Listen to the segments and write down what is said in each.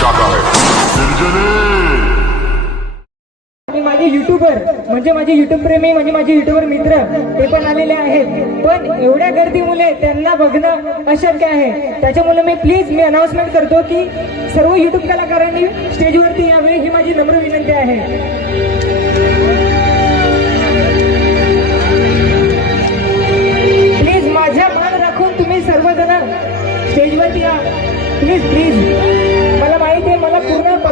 चाहता आहे आणि माझे युट्यूबर म्हणजे माझे युट्यूब प्रेमी म्हणजे माझे युट्यूबर मित्र ते पण आलेले आहेत. पण एवढ्या गर्दीमुळे त्यांना बघणं अशक्य आहे. त्याच्यामुळे मी प्लीज मी अनाउन्समेंट करतो की सर्व युट्यूब कलाकारांनी स्टेजवरती यावे ही माझी नम्र विनंती आहे. प्लीज माझ्या मान राखून तुम्ही सर्वजण स्टेजवरती या. प्लीज प्लीज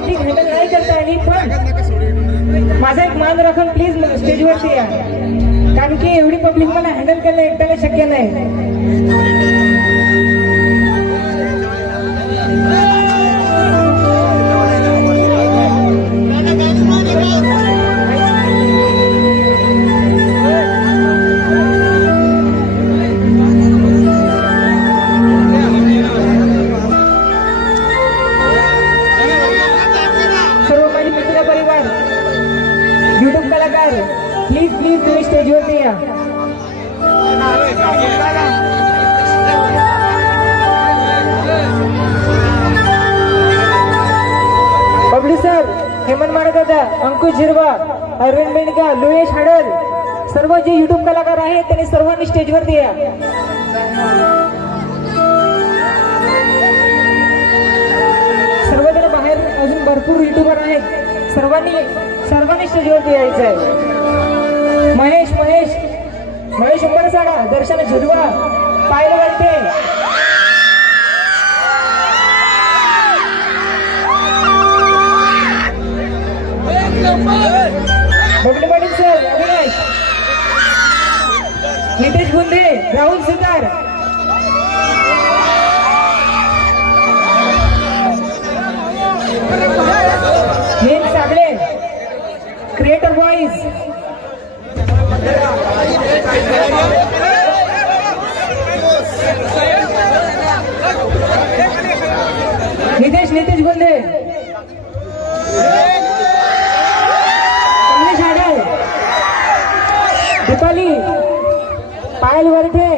मला पूर्ण पब्लिक नाही करता आली पण माझा एक मान राखून प्लीज स्टेजवरती या. कारण की एवढी पब्लिक मला हँडल करणं एकट्याला शक्य नाही. प्लीज प्लीज तुम्ही स्टेजवरती या. पब्लिसर सर हेमंत महाराजादा अंकुश झिरवा अरविंद मेंढका लोयेश हडल. सर्व जे युट्यूब कलाकार आहेत त्यांनी सर्वांनी स्टेजवरती या. सर्वजण बाहेर अजून भरपूर युट्यूबर आहेत. सर्वांनी सर्वांनी स्टेजवरती यायचं आहे महेश महेश. महेश उंबरसाडा दर्शन झुडवा पायल वाटते बबलू पाटील सर अविनाश नितेश गुंदे राहुल सुतार. नितेश नितेश गुंदे कमलेश आडल दीपाली पायल वरठे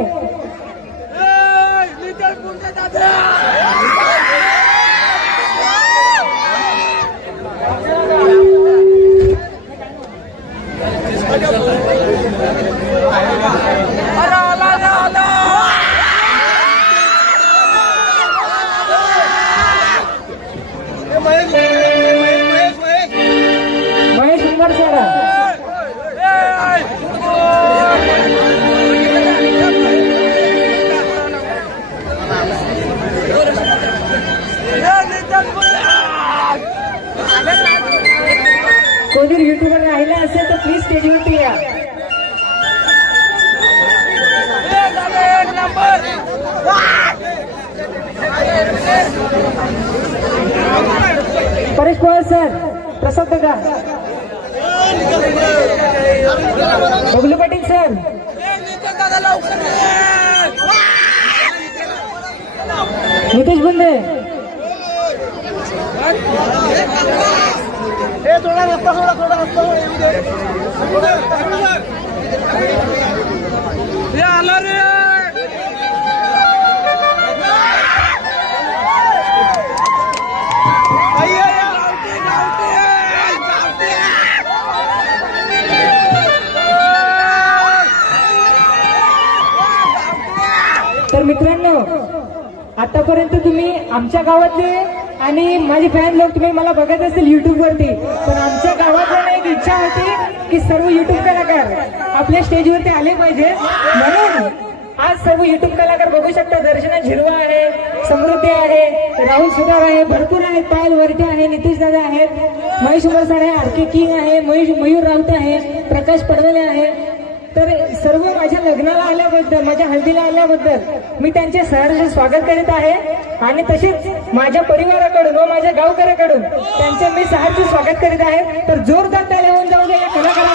राहिला असेल तर प्लीज स्टेजवरती या. परेश पवार सर प्रसाद दादा बबलू पाटील सर. नितेश बुंदे. थोडा थोडा थोडा तर मित्रांनो आतापर्यंत तुम्ही आमच्या गावातले आणि माझे फॅन लोक तुम्ही मला बघत असेल युट्यूब वरती पण आमच्या गावात एक इच्छा होती की सर्व युट्यूब कलाकार आपल्या स्टेजवरती आले पाहिजे. म्हणून आज सर्व युट्यूब कलाकार बघू शकता. दर्शना झिरवा आहे समृद्धी आहे राहुल सुधार आहे भरपूर आहेत. पायल वरटे आहे नितीश दादा आहेत. महेश उमरसाड आहे आर के किंग आहे महेश मयूर राऊत आहे प्रकाश पडवले आहे. तर सर्व माझ्या लग्नाला आल्याबद्दल माझ्या हळदीला आल्याबद्दल मी त्यांचे सहर्ष स्वागत करीत आहे. आणि तसेच माझ्या परिवाराकडून व माझ्या गावकऱ्याकडून त्यांचे मी सहर्ष स्वागत करीत आहे. तर जोरदार त्या लिहून जाऊ द्या कलाकारांना.